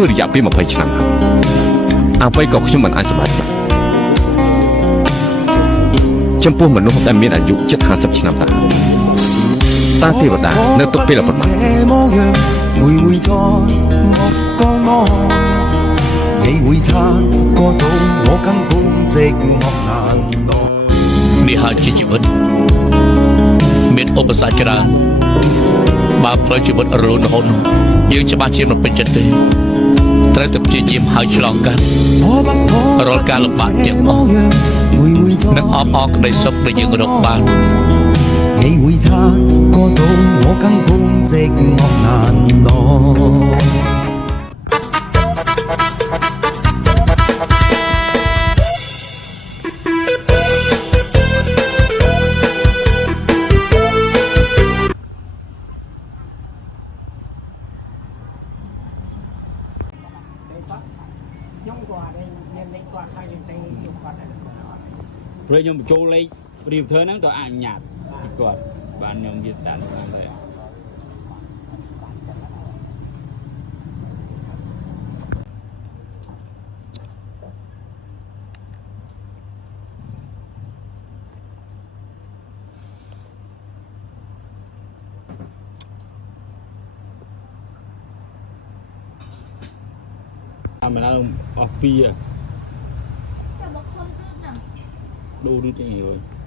គឺរយៈពេល20ឆ្នាំអ្វីក៏ខ្ញុំមិនអាចសម្រេចបានចំពោះមនុស្សដែលមានអាយុជិត50ឆ្នាំតើទេវតានៅទុកពេលប៉ុន្មាននេះហើយជាជីវិតមានឧបសគ្គច្រើនបើផ្លូវជីវិតរលូនរហូតនោះយើងច្បាស់ជាមិនពេញចិត្តទេត្រូវតែព្យាយាមហើយឆ្លងកាត់រាល់ការលំបាកទាំងអស់និងអបអរក្តីសុខដែលយើងរកបាន你會察覺到我根本寂寞難耐。ព្រោះខ្ញុំបញ្ចូលលេខរៀបធ្វើហ្នឹងទៅអនុញ្ញាតគាត់បានខ្ញុំនិយាយតាមហ្នឹងទៅអាមិនអស់ពីចាំមកខំរត់ណាដូរនេះទៅ